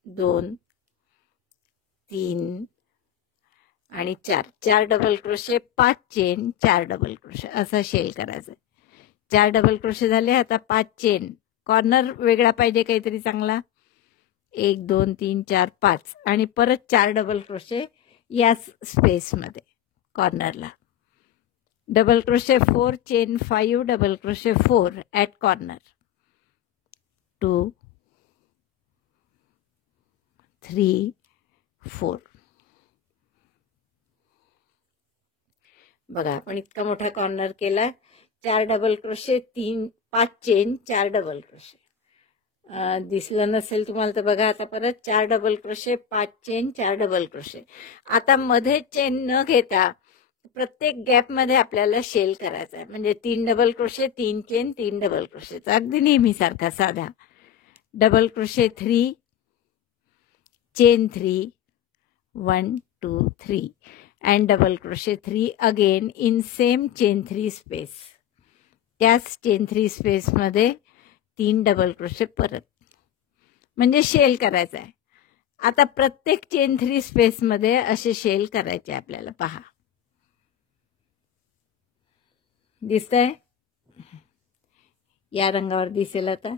2 3 आणि 4 double crochet, 5 chain, 4 double crochet असा शेल करायचा आहे. 4 डबल क्रोशे झाले. आता 5 चेन, कॉर्नर वेगळा पाहिजे काहीतरी चांगला. 1 2 3 4 5 आणि परत 4 डबल क्रोशे या स्पेसमध्ये कॉर्नरला. Double crochet 4 chain, 5 double crochet 4 at corner. 2 3 4. बघा आपण इतका मोठा कॉर्नर केला. 4 double crochet, 5 chain, 4 double crochet. दिसलं नसेल तुम्हाला तर बघा. आता परत 4 double crochet, 5 chain, 4 double crochet. आता मध्ये चेन न घेता प्रत्येक गॅपमध्ये आपल्याला शेल करायचा आहे. म्हणजे 3 डबल क्रोशे, 3 चेन, 3 डबल क्रोशेचा अगदी नेहमीसारखा साधा. Double crochet 3 chain 3 1 2 3 and double crochet 3 again in same chain 3 space. त्याच चेन 3 स्पेसमध्ये 3 डबल क्रोशे परत, म्हणजे शेल करायचा आहे. आता प्रत्येक चेन 3 स्पेसमध्ये असे शेल करायचे आपल्याला. पहा दिसतंय, या रंगावर दिसेल. आता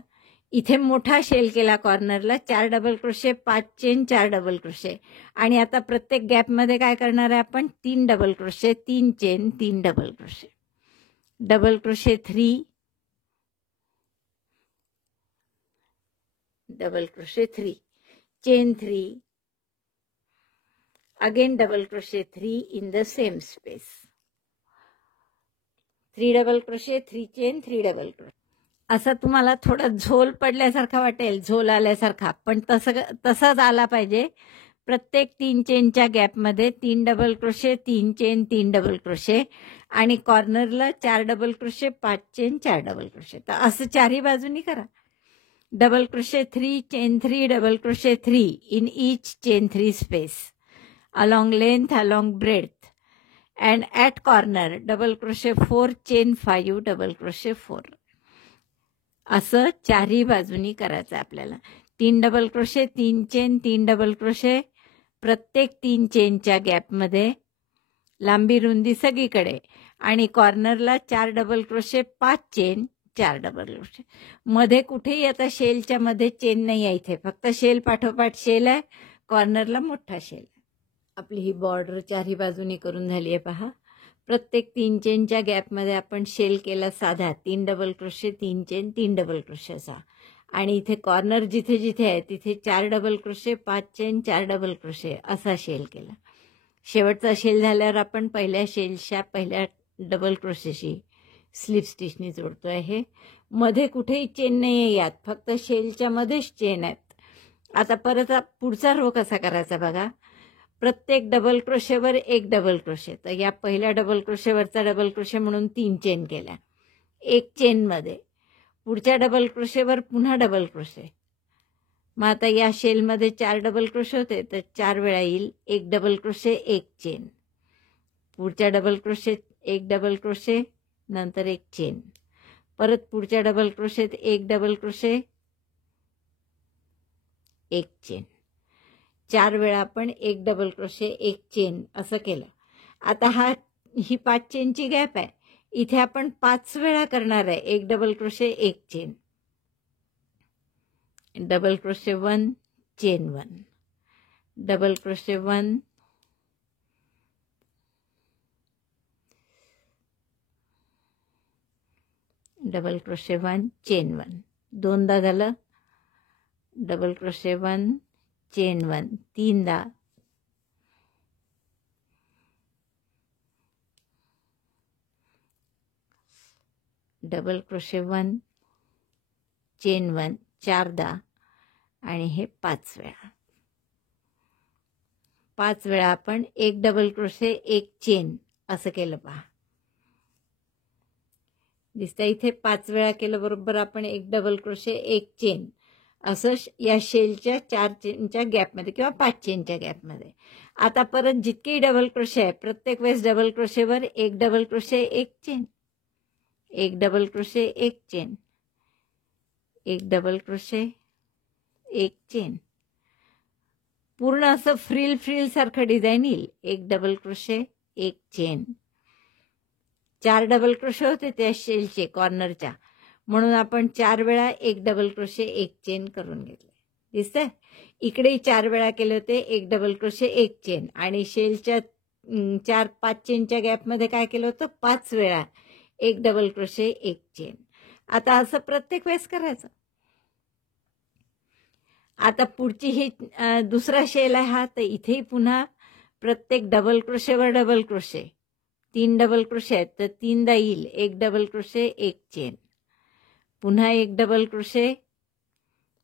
इथे मोठा शेल केला कॉर्नरला. 4 double crochet, 5 chain, 4 double crochet. आणि आता प्रत्येक गॅपमध्ये काय करणार आहे आपण, 3 double crochet, 3 chain, 3 double crochet. Double crochet 3 double crochet 3 chain 3 again double crochet 3 in the same space. 3 double crochet, 3 chain, 3 double crochet. असं तुम्हाला थोडं झोल पडल्यासारखा वाटेल, झोल आल्यासारखा, पण तसाच आला पाहिजे. प्रत्येक 3 चेनच्या गॅपमध्ये 3 double crochet, 3 chain, 3 double crochet आणि कॉर्नरला 4 double crochet, 5 chain, 4 double crochet. तर असं चारही बाजूनी करा. Double crochet 3 chain 3 double crochet 3 in each chain 3 space along length, along breadth and at corner double crochet 4 chain 5 double crochet 4 असं चारही बाजूनी करायचं आपल्याला. 3 double crochet 3 chain 3 double crochet प्रत्येक 3 चेनच्या गॅपमध्ये लांबी रुंदी सगळीकडे आणि कॉर्नरला 4 double crochet 5 chain 4 double crochet. मध्ये कुठेही आता शेलच्या मध्ये चेन नाही आहे, इथे फक्त शेल पाठोपाठ शेल आहे, कॉर्नरला मोठा शेल. आपली ही बॉर्डर चारही बाजूनी करून झाली आहे पहा. प्रत्येक 3 चेनच्या गॅपमध्ये आपण शेल केला साधा 3 डबल क्रोशे 3 चेन 3 डबल क्रोशेचा आणि इथे कॉर्नर जिथे जिथे आहे तिथे 4 double crochet 5 chain 4 double crochet असा शेल केला. शेवटचा शेल झाल्यावर आपण पहिल्या शेलच्या पहिल्या डबल क्रोशेशी स्लिप स्टिचनी जोडतो आहे. मध्ये कुठेही चेन नाही आहे यात, फक्त शेलच्या मध्येच चेन आहेत. आता परत पुढचा रो कसा करायचा बघा. प्रत्येक डबल क्रोशेवर एक डबल क्रोशे. तर या पहिल्या डबल क्रोशेवरचा डबल क्रोशे म्हणून 3 चेन केल्या, एक चेनमध्ये. पुढच्या डबल क्रोशेवर पुन्हा डबल क्रोशे. मग आता या शेलमध्ये 4 डबल क्रोशे होते तर 4 वेळा येईल एक डबल क्रोशे एक चेन. पुढच्या डबल क्रोशेत एक डबल क्रोशे नंतर एक चेन. परत पुढच्या डबल क्रोशेत एक डबल क्रोशे एक चेन. 4 वेळा आपण एक डबल क्रोशे एक चेन असं केलं. आता ही 5 चेनची गॅप आहे, इथे आपण 5 वेळा करणार आहे एक डबल क्रोशे एक chain. Double crochet 1 chain 1 double crochet 1 double crochet 1 chain 1 दोनदा झालं. डबल क्रोशे 1 चेन 1 तीनदा. डबल क्रोशे 1 चेन 1 4दा आणि हे 5 वेळा. 5 वेळा आपण एक डबल क्रोशे एक चेन असं केलं पहा. दिसतं इथे 5 वेळा केलं बरोबर आपण एक डबल क्रोशे एक चेन असं या शेलच्या 4 चेनच्या गॅपमध्ये किंवा 5 चेनच्या गॅपमध्ये. आता परत जितकेही डबल क्रोशे आहे प्रत्येक वेळेस डबल क्रोशेवर एक डबल क्रोशे एक चेन, एक डबल क्रोशे एक चेन, एक डबल क्रोशे एक चेन. पूर्ण असं फ्रिल सारखं डिझाईन येईल. एक डबल क्रोशे एक चेन. 4 डबल क्रोशे होते त्या शेलचे कॉर्नरच्या, म्हणून आपण 4 वेळा एक डबल क्रोशे एक चेन करून घेतले. दिसतंय इकडेही 4 वेळा केले होते एक डबल क्रोशे एक चेन आणि शेलच्या 4-5 चेनच्या गॅपमध्ये काय केलं होतं 5 वेळा एक डबल क्रोशे एक चेन. आता असं प्रत्येक वेळेस करायचं. आता पुढची ही दुसरा शेल आहे हा, तर इथेही पुन्हा प्रत्येक डबल क्रोशेवर डबल क्रोशे. 3 डबल क्रोशे आहेत तर 3दा येईल एक डबल क्रोशे एक चेन. पुन्हा एक डबल क्रोशे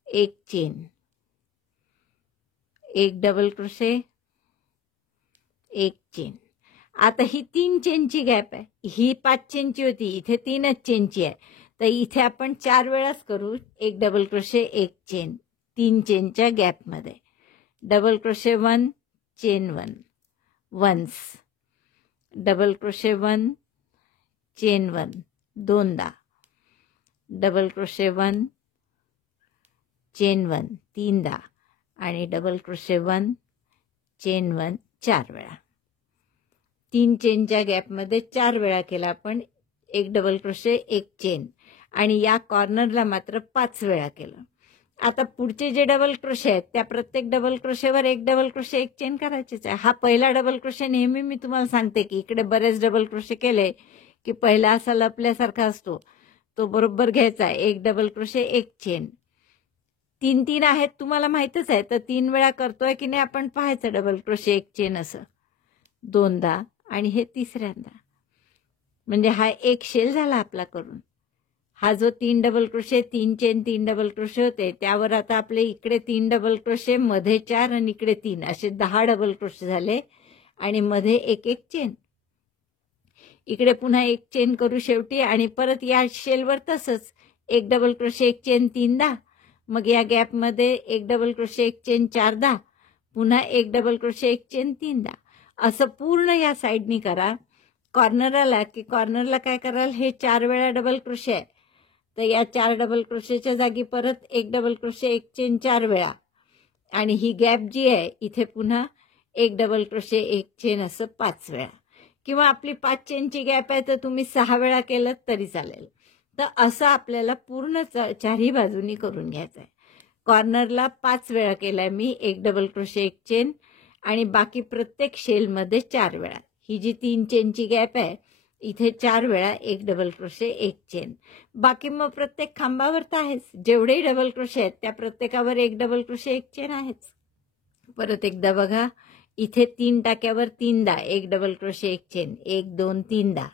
एक चेन, एक डबल क्रोशे एक चेन. आता ही 3 चेनची गॅप आहे, ही 5 चेनची होती, इथे 3च चेनची आहे. तर इथे आपण 4 वेळाच करू एक डबल क्रोशे एक चेन 3 चेनच्या गॅपमध्ये. Double crochet 1 chain 1 once. Double crochet 1 chain 1 दोनदा. डबल क्रोशे 1 चेन 1 तीनदा आणि डबल क्रोशे 1 चेन 1 4 वेळा. 3 चेनच्या गॅपमध्ये 4 वेळा केला आपण एक डबल क्रोशे एक चेन आणि या कॉर्नरला मात्र 5 वेळा केलं. आता पुढचे जे डबल क्रोशे आहेत त्या प्रत्येक डबल क्रोशेवर एक डबल क्रोशे एक चेन करायचेच आहे. हा पहिला डबल क्रोशे नेहमी मी तुम्हाला सांगते की इकडे बरेच डबल क्रोशे केले की पहिला असा लपल्यासारखा असतो, तो बरोबर घ्यायचा. एक डबल क्रोशे एक चेन. 3 आहेत तुम्हाला माहीतच आहे, तर 3 वेळा करतोय की नाही आपण पाहायचं. डबल क्रोशे एक चेन असं दोनदा आणि हे तिसऱ्यांदा. म्हणजे हा एक शेल झाला आपला करून. हा जो 3 double crochet 3 chain 3 double crochet होते त्यावर आता आपले इकडे 3 डबल क्रोशे मध्ये 4 आणि इकडे 3 असे 10 डबल क्रोशे झाले आणि मध्ये एक एक चेन. इकडे पुन्हा एक चेन करू शेवटी आणि परत या शेलवर तसंच एक डबल क्रोशे एक चेन 3दा. मग या गॅपमध्ये एक डबल क्रोशे एक चेन 4दा. पुन्हा एक डबल क्रोशे एक चेन 3दा. असं पूर्ण या साईडनी करा. कॉर्नर आला की कॉर्नरला काय कराल, हे 4 वेळा डबल क्रोशे आहे, तर या 4 डबल क्रोशेच्या जागी परत एक डबल क्रोशे, एक चेन 4 वेळा, आणि ही गॅप जी आहे इथे पुन्हा एक डबल क्रोशे, एक चेन असं 5 वेळा, किंवा आपली 5 चेनची गॅप आहे तर तुम्ही 6 वेळा केलं तरी चालेल. तर असं आपल्याला पूर्ण चारही बाजूनी करून घ्यायचं आहे. कॉर्नरला 5 वेळा केलाय मी, एक डबल क्रोशे, एक चेन, आणि बाकी प्रत्येक शेलमध्ये 4 वेळा. ही जी 3 चेनची गॅप आहे इथे 4 वेळा एक डबल क्रोशे, एक चेन. बाकी मग प्रत्येक खांबावर तर आहेच, जेवढेही डबल क्रोशे आहेत त्या प्रत्येकावर एक डबल क्रोशे, एक चेन आहेच. परत एकदा बघा, इथे 3 टाक्यावर 3दा एक डबल क्रोशे, एक चेन, 1 2 3दा.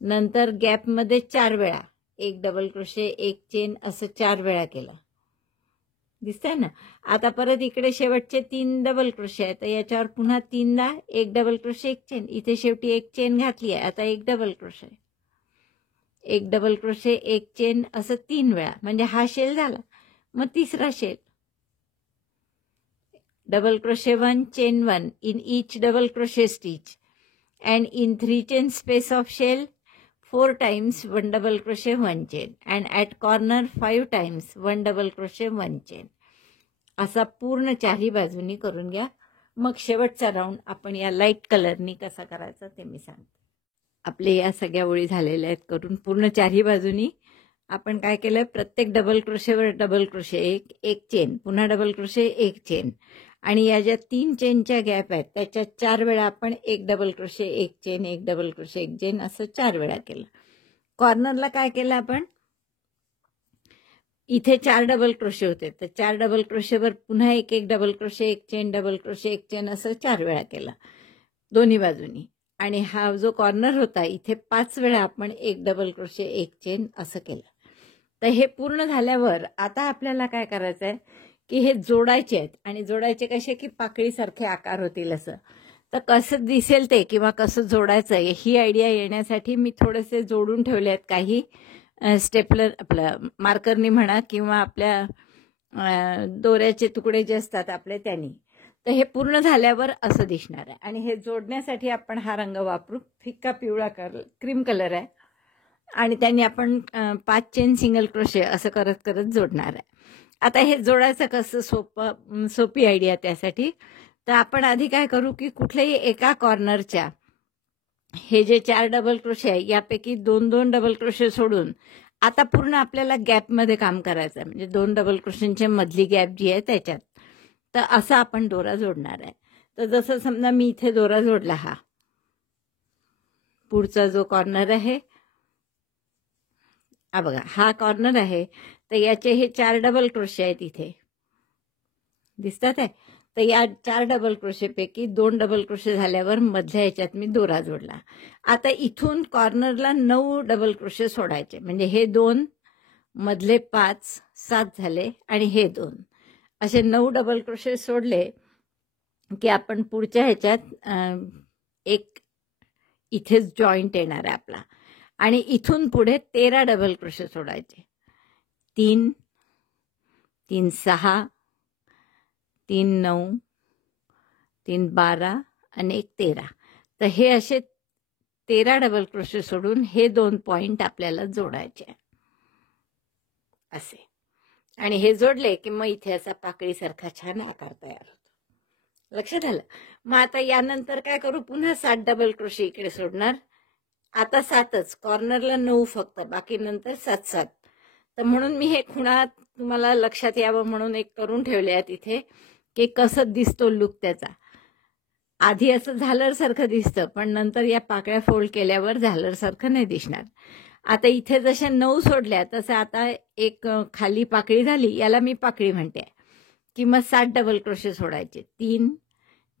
नंतर गॅपमध्ये 4 वेळा एक डबल क्रोशे, एक चेन, असं 4 वेळा केलं, दिसतंय ना. आता परत इकडे शेवटचे 3 डबल क्रोशे आहे, तर याच्यावर पुन्हा 3दा एक डबल क्रोशे, एक चेन. इथे शेवटी एक चेन घातली आहे, आता एक डबल क्रोशे, एक डबल क्रोशे, एक चेन, असं 3 वेळा. म्हणजे हा शेल झाला. मग तिसरा shell, double crochet 1, chain 1 in each double crochet stitch, and in 3 chain space of shell 4 times 1 double crochet, 1 chain, and at corner 5 times 1 double crochet, 1 chain. असा पूर्ण चारही बाजूनी करून घ्या. मग शेवटचा राऊंड आपण या लाईट कलरनी कसा करायचा ते मी सांगते. आपले या सगळ्या ओळी झालेल्या आहेत करून. पूर्ण चारही बाजूनी आपण काय केलंय, प्रत्येक डबल क्रोशेवर डबल क्रोशे, एक चेन, पुन्हा डबल क्रोशे, एक चेन, आणि या ज्या 3 चेनच्या गॅप आहेत त्याच्यात 4 वेळा आपण एक डबल क्रोशे, एक चेन, एक डबल क्रोशे, एक चेन, असं 4 वेळा केलं. कॉर्नरला काय केलं आपण, इथे 4 डबल क्रोशे होते, तर 4 डबल क्रोशेवर पुन्हा एक डबल क्रोशे, एक चेन, डबल क्रोशे, एक चेन, असं 4 वेळा केलं दोन्ही बाजूनी. आणि हा जो कॉर्नर होता इथे 5 वेळा आपण एक डबल क्रोशे, एक चेन, असं केलं. तर हे पूर्ण झाल्यावर आता आपल्याला काय करायचं आहे की हे जोडायचे आहेत, आणि जोडायचे कसे की पाकळीसारखे आकार होतील असं. तर कसं दिसेल ते किंवा कसं जोडायचं ही आयडिया येण्यासाठी मी थोडेसे जोडून ठेवले आहेत काही स्टेपलर, आपलं मार्करनी म्हणा किंवा आपल्या दोऱ्याचे तुकडे जे असतात आपले त्यांनी. तर हे पूर्ण झाल्यावर असं दिसणार आहे. आणि हे जोडण्यासाठी आपण हा रंग वापरू, फिक्का पिवळा क्रीम कलर आहे, आणि त्यांनी आपण 5 चेन सिंगल क्रोशे असं करत करत जोडणार आहे. आता हे जोडायचं कसं, सोपी आयडिया त्यासाठी. तर आपण आधी काय करू की कुठल्याही एका कॉर्नरच्या हे जे 4 डबल क्रोशे आहे यापैकी 2-2 डबल क्रोशे सोडून आता पूर्ण आपल्याला गॅपमध्ये काम करायचं आहे, म्हणजे 2 डबल क्रोशेंच्या मधली गॅप जी आहे त्याच्यात. तर असं आपण दोरा जोडणार आहे. तर जसं समजा मी इथे दोरा जोडला, हा पुढचा जो कॉर्नर आहे, हा बघा हा कॉर्नर आहे, तर याचे हे 4 डबल क्रोशे आहेत इथे, दिसतात आहे. तर या 4 डबल क्रोशेपैकी 2 डबल क्रोशे झाल्यावर मधल्या याच्यात मी दोरा जोडला. आता इथून कॉर्नरला 9 डबल क्रोशे सोडायचे, म्हणजे हे 2 मधले 5, 7 झाले, आणि हे 2 असे 9 डबल क्रोशे सोडले की आपण पुढच्या ह्याच्यात एक इथेच जॉईंट येणार आहे आपला, आणि इथून पुढे 13 डबल क्रोशे सोडायचे. 3 3 6 3 9 3 12 आणि 1 13. तर हे असे 13 डबल क्रोशे सोडून हे 2 पॉइंट आपल्याला जोडायचे असे. आणि हे जोडले की मग इथे असा पाकळीसारखा छान आकार तयार होतो. लक्षात आलं. मग आता यानंतर काय करू, पुन्हा 7 डबल क्रोशे इकडे सोडणार. आता 7च, कॉर्नरला 9 फक्त, बाकी नंतर 7-7. तर म्हणून मी हे खुणा तुम्हाला लक्षात यावं म्हणून एक करून ठेवले आहेत इथे, की कसं दिसतो लुक त्याचा. आधी असं झालरसारखं दिसतं, पण नंतर या पाकळ्या फोल्ड केल्यावर झालरसारखं नाही दिसणार. आता इथे जशा 9 सोडल्या तसं आता एक खाली पाकळी झाली, याला मी पाकळी म्हणते, की मग 7 डबल क्रोशे सोडायचे. 3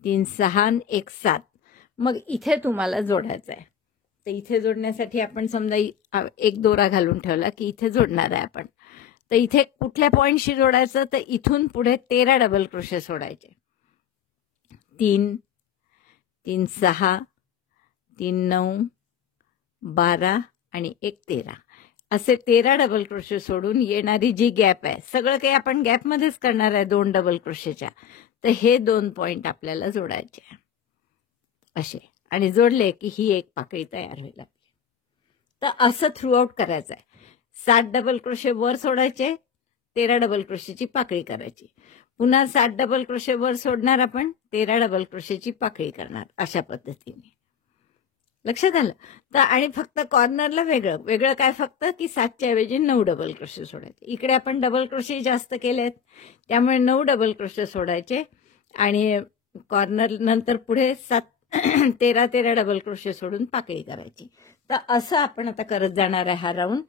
3 6 1 7. मग इथे तुम्हाला जोडायचं आहे. तर इथे जोडण्यासाठी आपण समजा एक दोरा घालून ठेवला की इथे जोडणार आहे आपण. तर इथे कुठल्या पॉईंटशी जोडायचं, तर इथून पुढे 13 डबल क्रोशे सोडायचे. 3 3 6 3 9 12 आणि 1 13 असे 13 डबल क्रोशे सोडून येणारी जी गॅप आहे, सगळं काही आपण गॅपमध्येच करणार आहे 2 डबल क्रोशेच्या. तर हे 2 पॉइंट आपल्याला जोडायचे. असे आणि जोडले की ही एक पाकळी तयार होईल. तर असं थ्रूआउट करायचं आहे. 7 डबल क्रोशे वर सोडायचे, 13 डबल क्रोशेची पाकळी करायची. पुन्हा 7 डबल क्रोशे वर सोडणार आपण, 13 डबल क्रोशेची पाकळी करणार. अशा पद्धतीने लक्षात आलं. तर आणि फक्त कॉर्नरला वेगळं काय फक्त की 7च्या ऐवजी 9 डबल क्रोशे सोडायचे. इकडे आपण डबल क्रोशे जास्त केलेत त्यामुळे 9 डबल क्रोशे सोडायचे आणि कॉर्नर नंतर पुढे 13 डबल क्रोशे सोडून पाकळी करायची. तर असं आपण आता करत जाणार आहे हा राऊंड.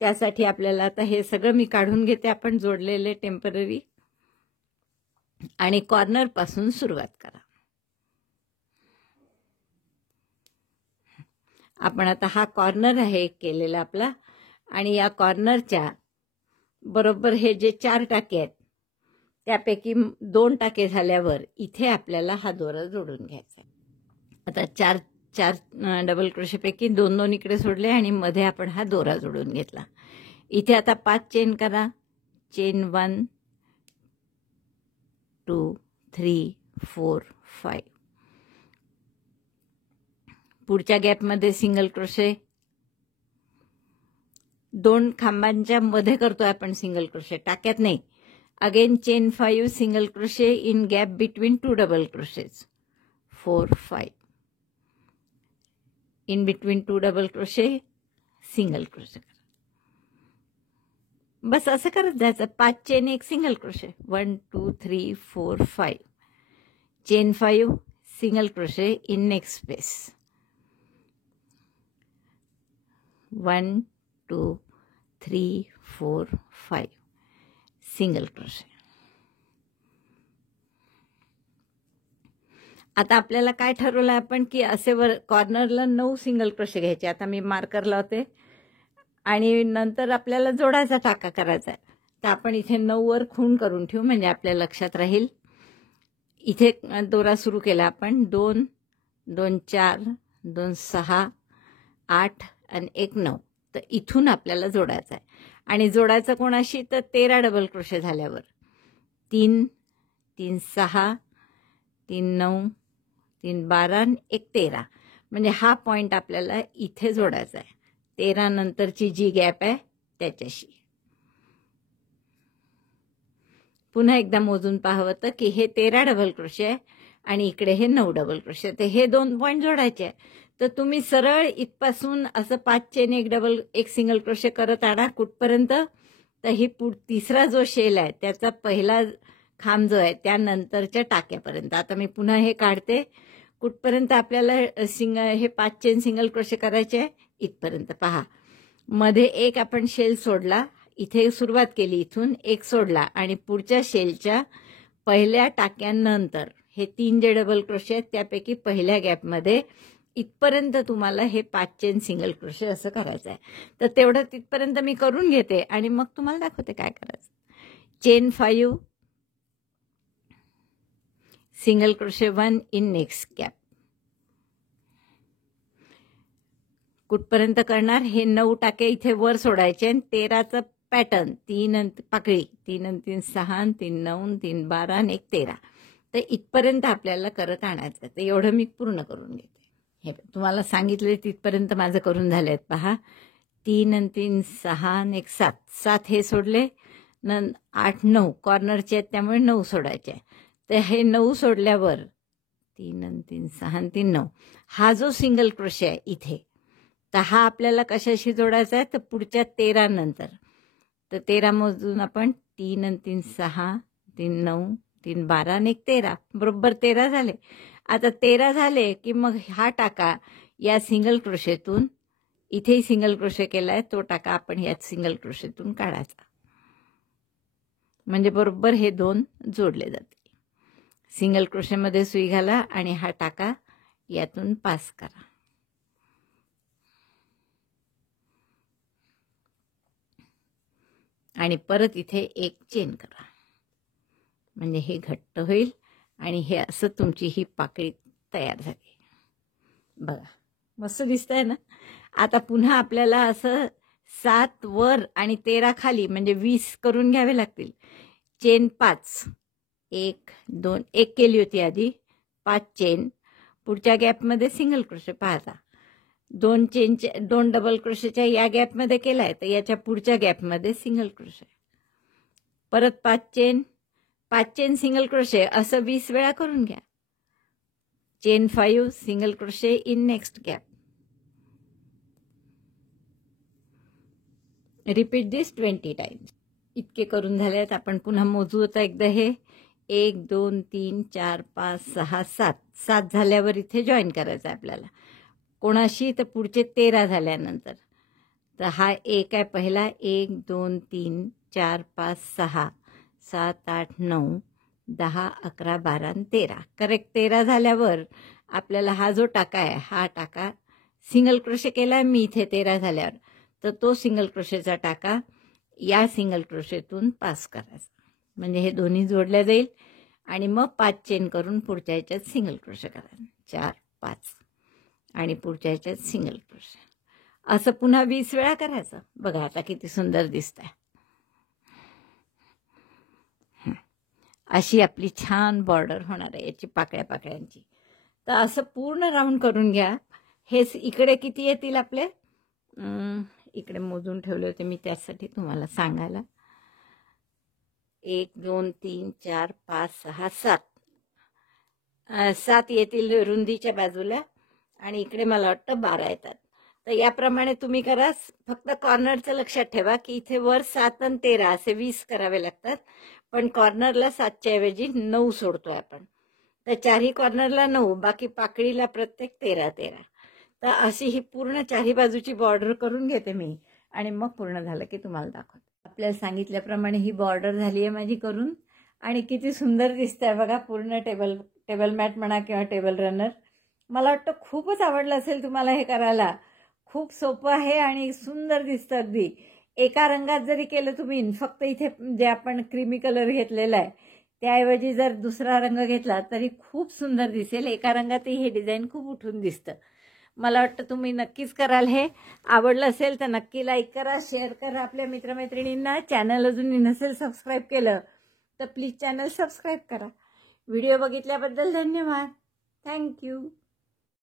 त्यासाठी आपल्याला आता हे सगळं मी काढून घेते आपण जोडलेले टेम्पररी आणि कॉर्नर पासून सुरुवात करा. आपण आता हा कॉर्नर आहे केलेला आपला आणि या कॉर्नरच्या बरोबर हे जे 4 टाके आहेत त्यापैकी 2 टाके झाल्यावर इथे आपल्याला हा दोरा जोडून घ्यायचा. आता 4 डबल क्रोशेपैकी 2 इकडे सोडले आणि मध्ये आपण हा दोरा जोडून घेतला. इथे आता 5 चेन करा. चेन 1 2 3 4 5. पुढच्या गॅपमध्ये सिंगल क्रोशे. 2 खांबांच्या मध्ये करतोय आपण सिंगल क्रोशे, टाक्यात नाही. Again chain 5 single crochet in gap between 2 double crochets. 4 5. In between 2 double crochet single crochet. बस असं करत जायचं. 5 chain 1 single crochet. 1 2 3 4 5. Chain 5 single crochet in next space. 1 2 3 4 5 single crochet. आता आपल्याला काय ठरवलं आपण की असे वर कॉर्नरला 9 सिंगल क्रोशे घ्यायचे. आता मी मार्कर लावते आणि नंतर आपल्याला जोडायचा टाका करायचा आहे. तर आपण इथे 9 वर खूण करून ठेवू म्हणजे आपल्या लक्षात राहील. इथे दोरा सुरू केला आपण. 2 2 4 2 6 8 आणि 1 9. तर इथून आपल्याला जोडायचं आहे आणि जोडायचं कोणाशी तर 13 डबल क्रोशे झाल्यावर 3 3 6 3 9 3 12 आणि 1 13. म्हणजे हा पॉइंट आपल्याला इथे जोडायचा आहे 13 नंतरची जी गॅप आहे त्याच्याशी. पुन्हा एकदा मोजून पाहावं तर की हे 13 डबल क्रोशे आहे आणि इकडे हे 9 डबल क्रोशे. तर हे 2 पॉइंट जोडायचे आहे. तर तुम्ही सरळ इथपासून असं 5 चेन 1 सिंगल क्रोशे करत आणा कुठपर्यंत तर ही तिसरा जो शेल आहे त्याचा पहिला खांब जो आहे त्यानंतरच्या टाक्यापर्यंत. आता मी पुन्हा हे काढते. कुठपर्यंत आपल्याला हे 5 चेन सिंगल क्रोशे करायचे आहे इथपर्यंत. पहा मध्ये एक आपण शेल सोडला. इथे सुरुवात केली इथून 1 सोडला आणि पुढच्या शेलच्या पहिल्या टाक्यानंतर हे 3 जे डबल क्रोशे आहेत त्यापैकी पहिल्या गॅपमध्ये इथपर्यंत तुम्हाला हे 5 चेन सिंगल क्रोशे असं करायचं आहे. तर तेवढं तिथपर्यंत मी करून घेते आणि मग तुम्हाला दाखवते काय करायचं. Chain 5 single crochet 1 in next gap. कुठपर्यंत करणार हे 9 टाके इथे वर सोडायचे आणि 13चं पॅटर्न 3 पाकळी 3 3 6 3 9 3 12 आणि 1 13. तर इथपर्यंत आपल्याला करत आणायचं. तर एवढं मी पूर्ण करून घेते. हे तुम्हाला सांगितले तिथपर्यंत माझं करून झाले आहेत. पहा 3 3 6 आणि 1 7. 7 हे सोडले 8 9 कॉर्नरचे आहेत त्यामुळे 9 सोडायचे. तर हे 9 सोडल्यावर 3 3 6 3 9 हा जो सिंगल क्रोशे आहे इथे तर हा आपल्याला कशाशी जोडायचा आहे तर पुढच्या 13 नंतर. तर 13 मोजून आपण 3 3 6 3 9 3 12 आणि 1 13. बरोबर 13 झाले. आता 13 झाले की मग हा टाका या सिंगल क्रोशेतून इथेही सिंगल क्रोशे केलाय तो टाका आपण या सिंगल क्रोशेतून काढायचा म्हणजे बरोबर हे 2 जोडले जाते. सिंगल क्रोशेमध्ये सुई घाला आणि हा टाका यातून पास करा. आणि परत इथे 1 चेन करा म्हणजे हे घट्ट होईल आणि हे असं तुमची ही पाकळी तयार झाली. बघा मस्त दिसतंय ना. आता पुन्हा आपल्याला असं 7 वर आणि 13 खाली म्हणजे 20 करून घ्यावे लागतील. चेन 5 1 2 1 केली होती आधी 5 चेन. पुढच्या गॅपमध्ये सिंगल क्रोशे पाहता. 2 डबल क्रोशेच्या या गॅपमध्ये केलाय तर याच्या पुढच्या गॅपमध्ये सिंगल क्रोशे. परत 5 चेन सिंगल क्रोशे असं 20 वेळा करून घ्या. Chain 5 single crochet in next gap. Repeat this 20 times. इतके करून झालेत. आपण पुन्हा मोजू आता एकदा हे. 1 2 3 4 5 6 7. 7 झाल्यावर इथे जॉईन करायचं आहे आपल्याला. कोणाशी तर पुढचे 13 झाल्यानंतर. तर हा 1 आहे पहिला. 1 2 3 4 5 6 7 8 9 10 11 12 आणि 13. करेक्ट 13 झाल्यावर आपल्याला हा जो टाका आहे हा टाका सिंगल क्रोशे केला आहे मी इथे 13 झाल्यावर. तर तो सिंगल क्रोशेचा टाका या सिंगल क्रोशेतून पास करायचा. म्हणजे हे दोन्ही जोडल्या जाईल आणि मग 5 चेन करून पुढच्या ह्याच्यात सिंगल क्रोशे करायचा. 4 5 आणि पुढच्या ह्याच्यात सिंगल क्रोशे. असं पुन्हा 20 वेळा करायचं. बघा आता किती सुंदर दिसतंय. अशी आपली छान बॉर्डर होणार आहे याची पाकळ्या पाकळ्यांची. तर असं पूर्ण राऊंड करून घ्या. हे इकडे किती येतील आपले, इकडे मोजून ठेवले होते मी त्यासाठी तुम्हाला सांगायला. 1 2 3 4 5 6 7. 7 येतील रुंदीच्या बाजूला आणि इकडे मला वाटतं 12 येतात. तर याप्रमाणे तुम्ही करा. फक्त कॉर्नरचं लक्षात ठेवा की इथे वर 7 आणि 13 असे 20 करावे लागतात. पण कॉर्नरला 7च्या ऐवजी 9 सोडतोय आपण. तर चारही कॉर्नरला 9, बाकी पाकळीला प्रत्येक 13 13. तर अशी ही पूर्ण चारही बाजूची बॉर्डर करून घेते मी आणि मग पूर्ण झालं की तुम्हाला दाखवते. आपल्याला सांगितल्याप्रमाणे ही बॉर्डर झाली आहे माझी करून आणि किती सुंदर दिसतंय बघा. पूर्ण टेबल मॅट म्हणा किंवा टेबल रनर. मला वाटतं खूपच आवडलं असेल तुम्हाला हे करायला. खूप सोपं आहे आणि सुंदर दिसतं अगदी. एका रंगात जरी केलं तुम्ही, फक्त इथे जे आपण क्रीमी कलर घेतलेला आहे त्याऐवजी जर दुसरा रंग घेतला तरी खूप सुंदर दिसेल. एका रंगातही हे डिझाईन खूप उठून दिसतं. मला वाटतं तुम्ही नक्कीच कराल. हे आवडलं असेल तर नक्की लाईक करा, शेअर करा आपल्या मित्रमैत्रिणींना. चॅनल अजूनही नसेल सबस्क्राईब केलं तर प्लीज चॅनल सबस्क्राईब करा. व्हिडिओ बघितल्याबद्दल धन्यवाद. थँक्यू.